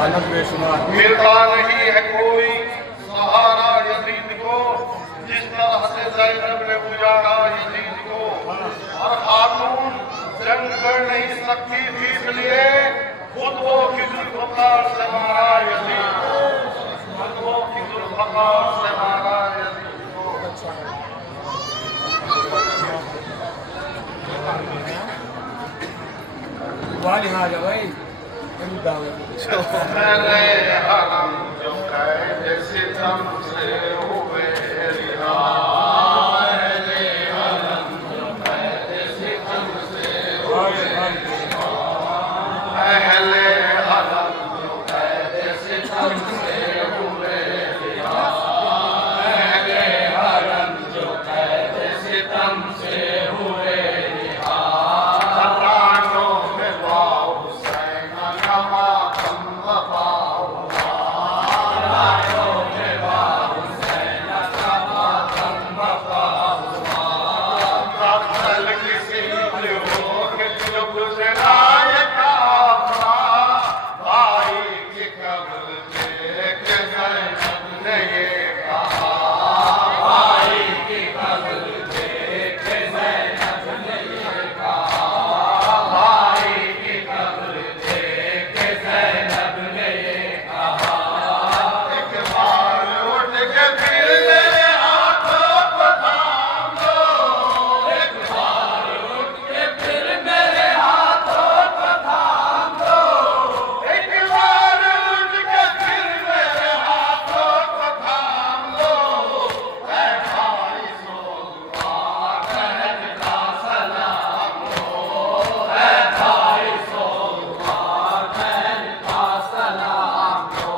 मिलता नहीं है कोई सहारा यजीद को, जिस तरह से ज़ैनब ने उजाड़ा यजीद को। और खातून जंग कर नहीं सकती थी, इसलिए खुद वो की जुल्फ़कार से मारा यजीद को, खुद वो की जुल्फ़कार से मारा यजीद को। मेरे हरम जो कैद सितम से हुए रिहा, मेरे हरम जो कैद सितम से हुए रिहा, अहले हरम जो कैद सितम से हुए रिहा, अहले हरम जो कैद सितम से हुए रिहा। तरानों में वाव हुसैन नमा कम वफा हुआ, तरानों में वाव हुसैन नमा कम वफा हुआ। कत्ल किसी पे हो कि जो गुजरा ये काफिला, भाई की कब्र देख ज़ैनब ने ये कहा, भाई की कब्र देख ज़ैनब ने ये कहा, भाई की कब्र देख ज़ैनब ने ये कहा। एक बार उठ के फिर मेरे हाथों को थाम लो, एक बार उठ के फिर मेरे हाथों को थाम लो, एक बार उठ के फिर मेरे हाथों को थाम लो। ऐ भाई सोगवार बहन का सलाम लो, ऐ भाई सोगवार बहन का सलाम लो,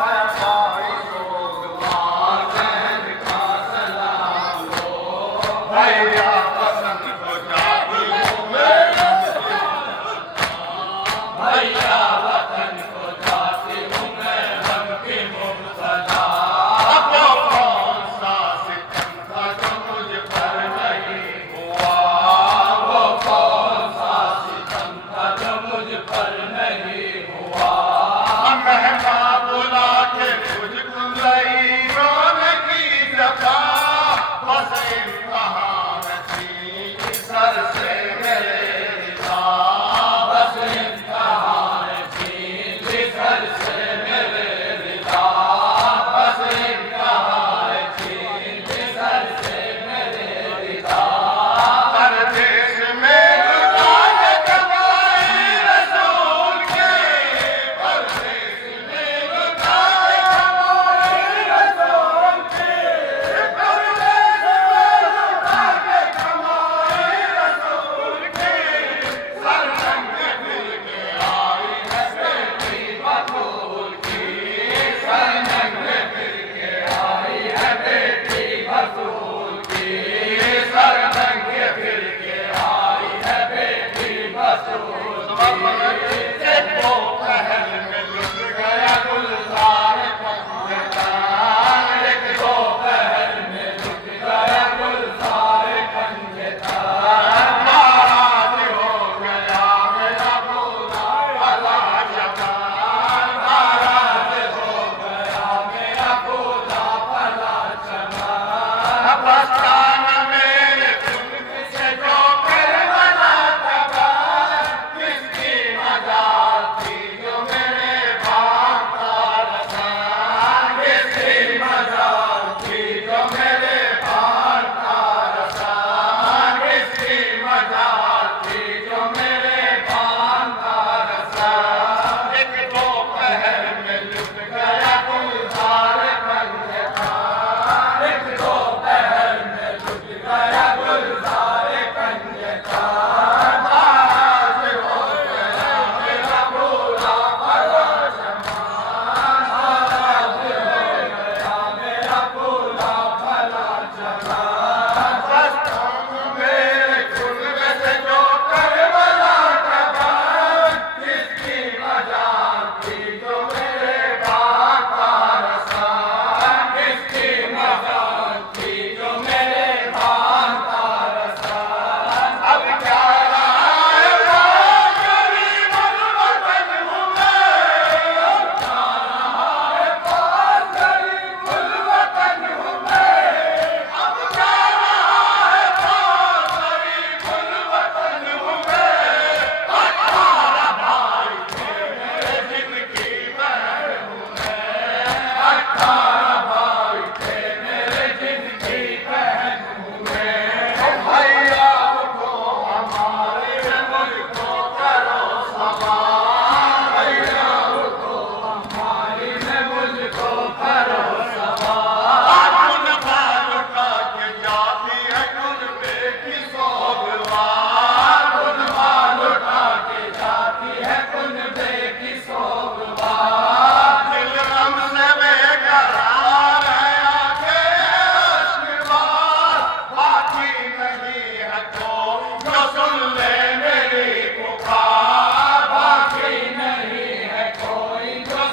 ऐ भाई सोगवार बहन का सलाम लो। भैया वतन को जाती हूँ मैं, भैया वतन को जाती हूँ मैं गम की मुब्तला। अब वो कौन सा सितम था जो मुझ पर नहीं हुआ, वो कौन सा सितम था जो मुझ पर नहीं हुआ। मेहमा बुला के मुझको लई रोने की जगह, बस इम्तिहान थी सर से मेरे रिदा, बस इम्तिहान थी सर से मेरे रिदा, बस इम्तिहान थी सर से मेरे रिदा। हर देश में लुटाए कमाई रसूल के, हर देश में लुटाए कमाई रसूल के, हर देश में लुटाए कमाई रसूल के। सर रंग दिल के आई है बेटी बतूल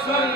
सुन